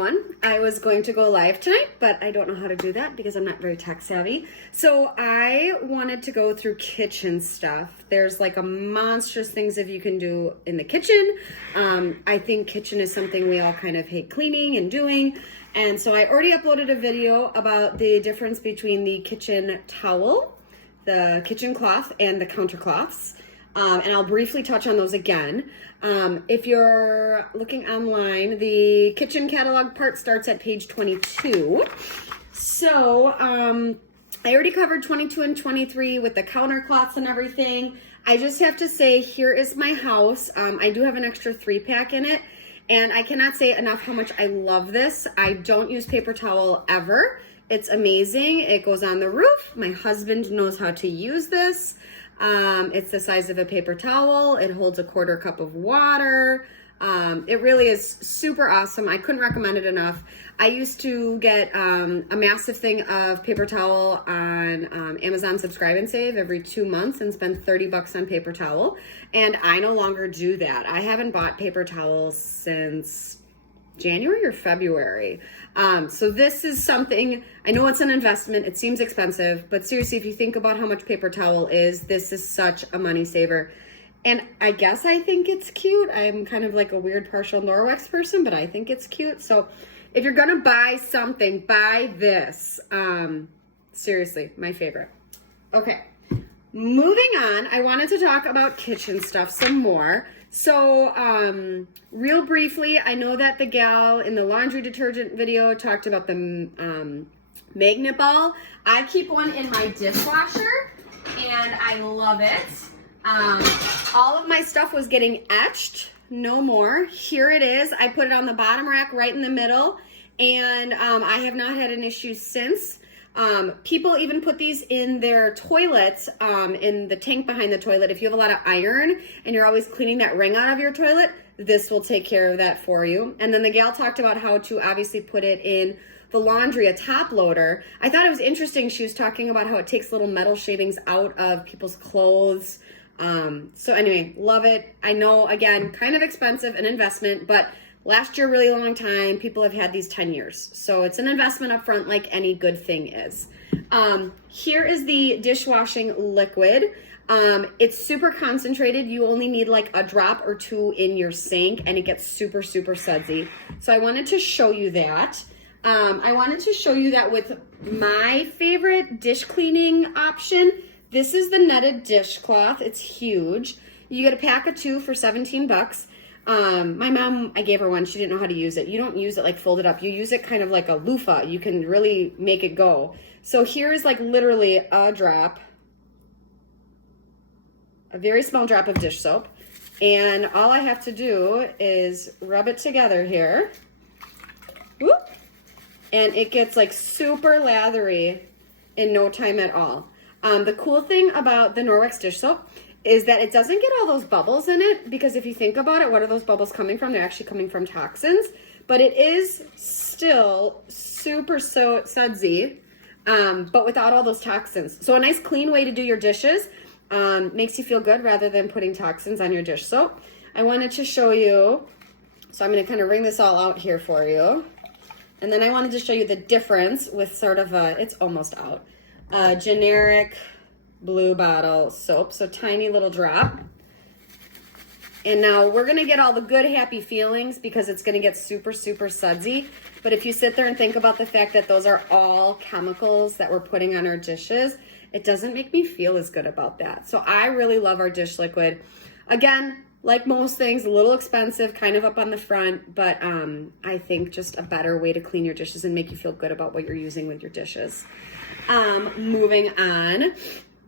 I was going to go live tonight, but I don't know how to do that because I'm not very tech savvy. So I wanted to go through kitchen stuff. There's like a monstrous things that you can do in the kitchen. I think kitchen is something we all kind of hate cleaning and doing. And so I already uploaded a video about the difference between the kitchen towel, the kitchen cloth, and the countercloths. And I'll briefly touch on those again. If you're looking online, the kitchen catalog part starts at page 22. So I already covered 22 and 23 with the countercloths and everything. I just have to say, here is my house. I do have an extra 3-pack in it, and I cannot say enough how much I love this. I don't use paper towel ever. It's amazing. It goes on the roof. My husband knows how to use this. It's the size of a paper towel. It holds a 1/4 cup of water. It really is super awesome. I couldn't recommend it enough. I used to get a massive thing of paper towel on Amazon Subscribe and Save every 2 months and spend $30 on paper towel. And I no longer do that. I haven't bought paper towels since January or February. So this is something, I know it's an investment, it seems expensive, but seriously, if you think about how much paper towel is, this is such a money saver. And I guess I think it's cute. I'm kind of like a weird partial Norwex person, but I think it's cute. So if you're gonna buy something, buy this. Seriously, my favorite. Okay, moving on, I wanted to talk about kitchen stuff some more. So, real briefly, I know that the gal in the laundry detergent video talked about the magnet ball. I keep one in my dishwasher, and I love it. All of my stuff was getting etched. No more. Here it is. I put it on the bottom rack right in the middle, and I have not had an issue since. People even put these in their toilets, in the tank behind the toilet. If you have a lot of iron and you're always cleaning that ring out of your toilet, this will take care of that for you. And then the gal talked about how to obviously put it in the laundry, a top loader. I thought it was interesting. She was talking about how it takes little metal shavings out of people's clothes. So anyway, love it. I know, again, kind of expensive, an investment, but last year, really long time. People have had these 10 years. So it's an investment up front like any good thing is. Here is the dishwashing liquid. It's super concentrated. You only need like a drop or 2 in your sink and it gets super, super sudsy. So I wanted to show you that. I wanted to show you that with my favorite dish cleaning option. This is the netted dishcloth. It's huge. You get a pack of 2 for $17. My mom, I gave her one. She didn't know how to use it. You don't use it like folded up. You use it kind of like a loofah. You can really make it go. So here's like literally a drop, a very small drop of dish soap. And all I have to do is rub it together here. Whoop. And it gets like super lathery in no time at all. The cool thing about the Norwex dish soap is that it doesn't get all those bubbles in it, because if you think about it, what are those bubbles coming from? They're actually coming from toxins, but it is still super sudsy, but without all those toxins. So a nice clean way to do your dishes, makes you feel good rather than putting toxins on your dish soap. I wanted to show you, so I'm going to kind of wring this all out here for you. And then I wanted to show you the difference with sort of a, it's almost out, generic blue bottle soap. So tiny little drop. And now we're going to get all the good, happy feelings because it's going to get super, super sudsy. But if you sit there and think about the fact that those are all chemicals that we're putting on our dishes, it doesn't make me feel as good about that. So I really love our dish liquid. Again, like most things, a little expensive, kind of up on the front, but I think just a better way to clean your dishes and make you feel good about what you're using with your dishes. Moving on.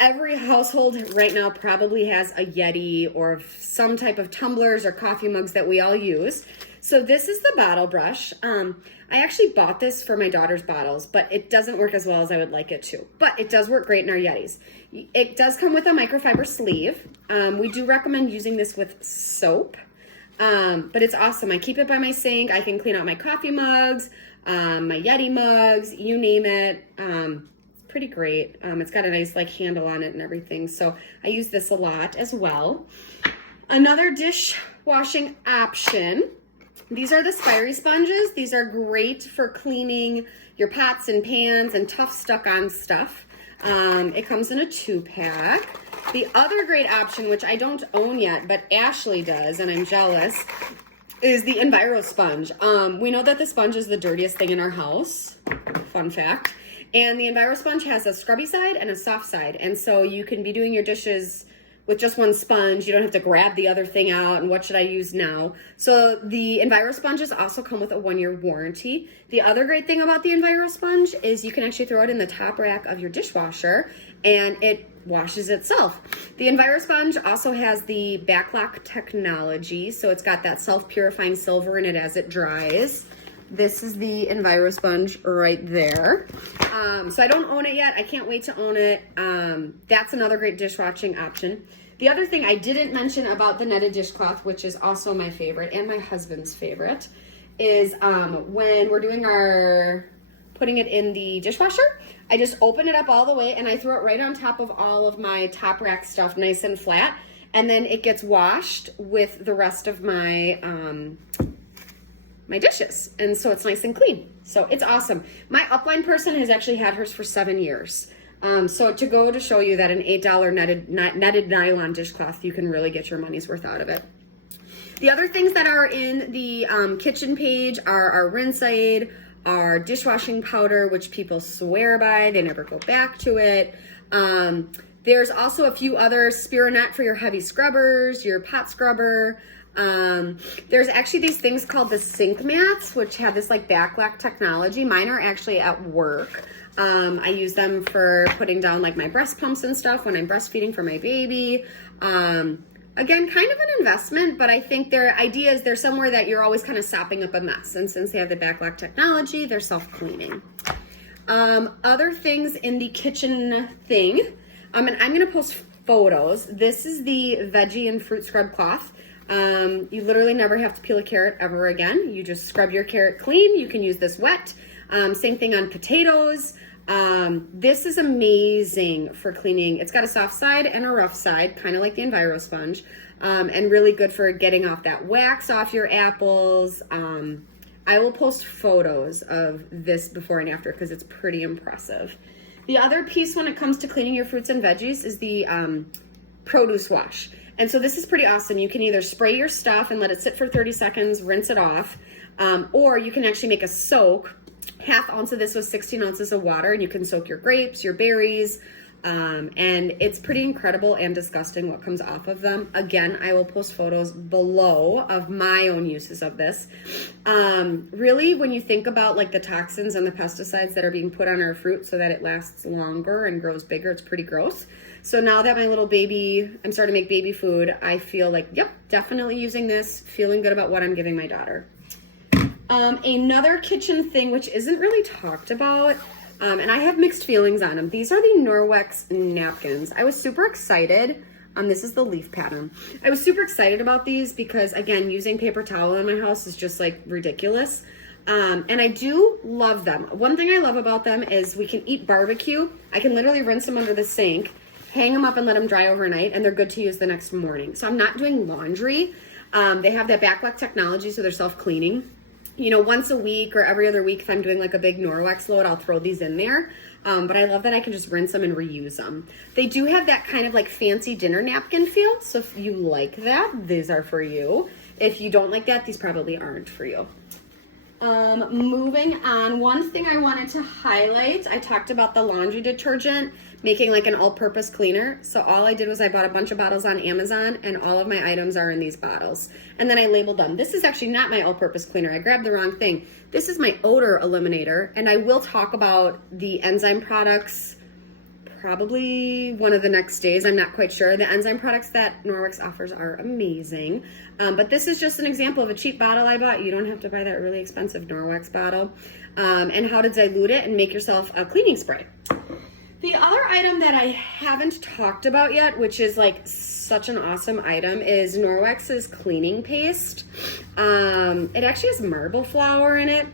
Every household right now probably has a Yeti or some type of tumblers or coffee mugs that we all use. So this is the bottle brush. I actually bought this for my daughter's bottles, but it doesn't work as well as I would like it to. But it does work great in our Yetis. It does come with a microfiber sleeve. We do recommend using this with soap, but it's awesome. I keep it by my sink. I can clean out my coffee mugs, my Yeti mugs, you name it. Pretty great. It's got a nice like handle on it and everything. So I use this a lot as well. Another dishwashing option These are the Spiry sponges. These are great for cleaning your pots and pans and tough stuck on stuff. It comes in a 2-pack. The other great option, which I don't own yet, but Ashley does, and I'm jealous, is the Enviro sponge. We know that the sponge is the dirtiest thing in our house. Fun fact. And the Enviro sponge has a scrubby side and a soft side. And so you can be doing your dishes with just one sponge. You don't have to grab the other thing out and what should I use now. So the Enviro sponges also come with a 1-year warranty. The other great thing about the Enviro sponge is you can actually throw it in the top rack of your dishwasher and it washes itself. The Enviro sponge also has the backlock technology. So it's got that self-purifying silver in it as it dries. This is the Enviro sponge right there. So I don't own it yet. I can't wait to own it. That's another great dishwashing option. The other thing I didn't mention about the netted dishcloth, which is also my favorite and my husband's favorite, is when we're doing putting it in the dishwasher, I just open it up all the way and I throw it right on top of all of my top rack stuff, nice and flat. And then it gets washed with the rest of my dishes, and so it's nice and clean. So it's awesome. My upline person has actually had hers for 7 years. So to go to show you that an $8 netted nylon dishcloth, you can really get your money's worth out of it. The other things that are in the kitchen page are our rinse aid, our dishwashing powder, which people swear by. They never go back to it. There's also a few other Spironet for your heavy scrubbers, your pot scrubber. There's actually these things called the sink mats, which have this like backlock technology. Mine are actually at work. I use them for putting down like my breast pumps and stuff when I'm breastfeeding for my baby. Again, kind of an investment, but I think their idea is they're somewhere that you're always kind of sopping up a mess. And since they have the backlock technology, they're self-cleaning. Other things in the kitchen thing, and I'm going to post photos. This is the veggie and fruit scrub cloth. You literally never have to peel a carrot ever again. You just scrub your carrot clean. You can use this wet. Same thing on potatoes. This is amazing for cleaning. It's got a soft side and a rough side, kind of like the Enviro sponge, and really good for getting off that wax off your apples. I will post photos of this before and after because it's pretty impressive. The other piece when it comes to cleaning your fruits and veggies is the produce wash. And so this is pretty awesome. You can either spray your stuff and let it sit for 30 seconds, rinse it off, or you can actually make a soak. Half ounce of this with 16 ounces of water, and you can soak your grapes, your berries, and it's pretty incredible and disgusting what comes off of them. Again, I will post photos below of my own uses of this. Really, when you think about like the toxins and the pesticides that are being put on our fruit so that it lasts longer and grows bigger, it's pretty gross. So now that my little baby, I'm starting to make baby food, I feel like, yep, definitely using this, feeling good about what I'm giving my daughter. Another kitchen thing, which isn't really talked about, and I have mixed feelings on them. These are the Norwex napkins. I was super excited. This is the leaf pattern. I was super excited about these because, again, using paper towel in my house is just like ridiculous. And I do love them. One thing I love about them is we can eat barbecue. I can literally rinse them under the sink, hang them up and let them dry overnight, and they're good to use the next morning. So I'm not doing laundry. They have that backlock technology, so they're self-cleaning. You know, once a week or every other week, if I'm doing like a big Norwex load, I'll throw these in there. But I love that I can just rinse them and reuse them. They do have that kind of like fancy dinner napkin feel. So if you like that, these are for you. If you don't like that, these probably aren't for you. Moving on, one thing I wanted to highlight, I talked about the laundry detergent making like an all-purpose cleaner. So all I did was I bought a bunch of bottles on Amazon and all of my items are in these bottles. And then I labeled them. This is actually not my all-purpose cleaner. I grabbed the wrong thing. This is my odor eliminator, and I will talk about the enzyme products probably one of the next days. I'm not quite sure. The enzyme products that Norwex offers are amazing. But this is just an example of a cheap bottle I bought. You don't have to buy that really expensive Norwex bottle. And how to dilute it and make yourself a cleaning spray. The other item that I haven't talked about yet, which is like such an awesome item, is Norwex's cleaning paste. It actually has marble flour in it.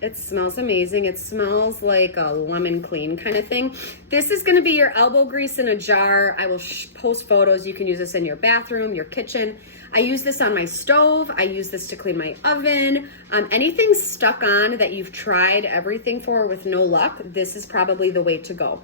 It smells amazing. It smells like a lemon clean kind of thing. This is going to be your elbow grease in a jar. I will post photos. You can use this in your bathroom, your kitchen. I use this on my stove. I use this to clean my oven. Anything stuck on that you've tried everything for with no luck, this is probably the way to go.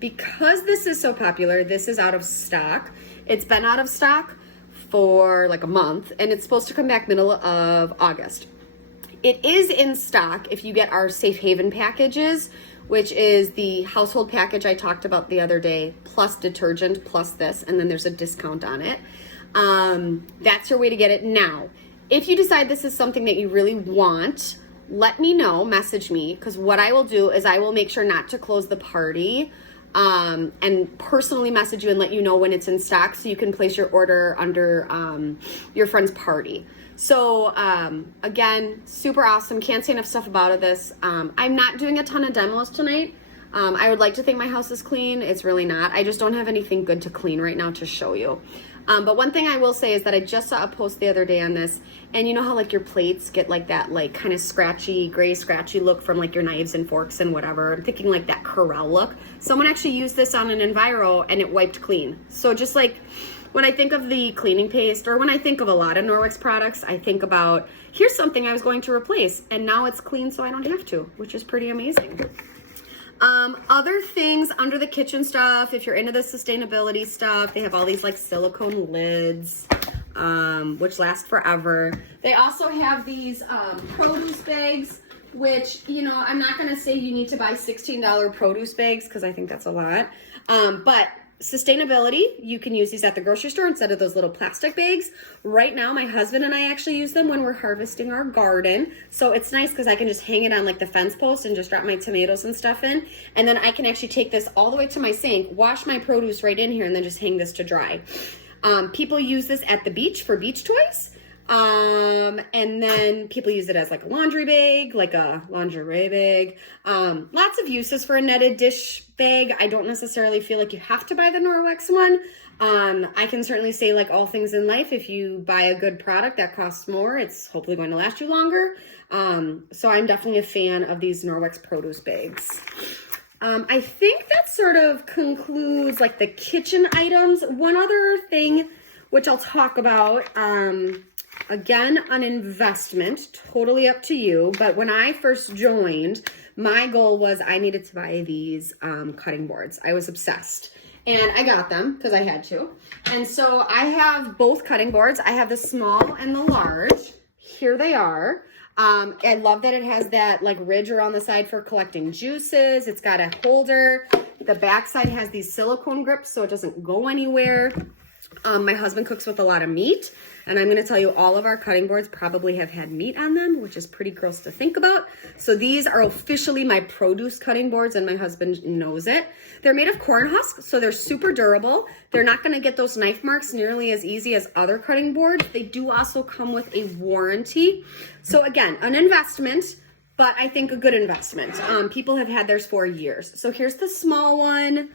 Because this is so popular, this is out of stock. It's been out of stock for like a month, and it's supposed to come back middle of August. It is in stock if you get our Safe Haven packages, which is the household package I talked about the other day, plus detergent, plus this, and then there's a discount on it. That's your way to get it now. If you decide this is something that you really want, let me know, message me, because what I will do is I will make sure not to close the party and personally message you and let you know when it's in stock so you can place your order under your friend's party. So again, super awesome. Can't say enough stuff about this. I'm not doing a ton of demos tonight. I would like to think my house is clean. It's really not. I just don't have anything good to clean right now to show you. But one thing I will say is that I just saw a post the other day on this, and you know how like your plates get like that like kind of scratchy, gray scratchy look from like your knives and forks and whatever. I'm thinking like that Corel look. Someone actually used this on an Enviro and it wiped clean. So just like when I think of the cleaning paste, or when I think of a lot of Norwex products, I think about, here's something I was going to replace, and now it's clean so I don't have to, which is pretty amazing. Other things under the kitchen stuff, if you're into the sustainability stuff, they have all these like silicone lids, which last forever. They also have these produce bags, which, you know, I'm not going to say you need to buy $16 produce bags because I think that's a lot. But sustainability, you can use these at the grocery store instead of those little plastic bags. Right now, my husband and I actually use them when we're harvesting our garden. So it's nice because I can just hang it on like the fence post and just drop my tomatoes and stuff in. And then I can actually take this all the way to my sink, wash my produce right in here, and then just hang this to dry. People use this at the beach for beach toys. And then people use it as like a laundry bag, like a lingerie bag. Lots of uses for a netted dish bag. I don't necessarily feel like you have to buy the Norwex one. I can certainly say, like all things in life, if you buy a good product that costs more, it's hopefully going to last you longer. So I'm definitely a fan of these Norwex produce bags. I think that sort of concludes like the kitchen items. One other thing, which I'll talk about, again, an investment, totally up to you. But when I first joined, my goal was I needed to buy these cutting boards. I was obsessed. And I got them because I had to. And so I have both cutting boards. I have the small and the large. Here they are. I love that it has that like ridge around the side for collecting juices. It's got a holder. The back side has these silicone grips so it doesn't go anywhere. My husband cooks with a lot of meat, and I'm going to tell you all of our cutting boards probably have had meat on them, which is pretty gross to think about. So these are officially my produce cutting boards, and my husband knows it. They're made of corn husks, so they're super durable. They're not going to get those knife marks nearly as easy as other cutting boards. They do also come with a warranty. So again, an investment, but I think a good investment. People have had theirs for years. So here's the small one.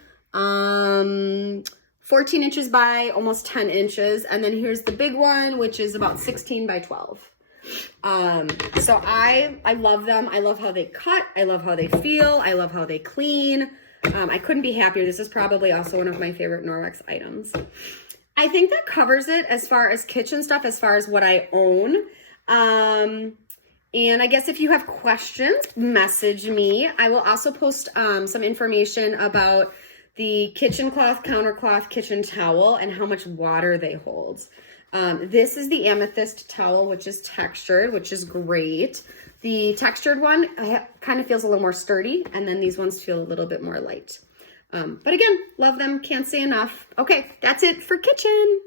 14 inches by almost 10 inches. And then here's the big one, which is about 16 by 12. So I love them. I love how they cut. I love how they feel. I love how they clean. I couldn't be happier. This is probably also one of my favorite Norwex items. I think that covers it as far as kitchen stuff, as far as what I own. And I guess if you have questions, message me. I will also post some information about the kitchen cloth, countercloth, kitchen towel, and how much water they hold. This is the amethyst towel, which is textured, which is great. The textured one kind of feels a little more sturdy, and then these ones feel a little bit more light. But again, love them, can't say enough. Okay, that's it for kitchen.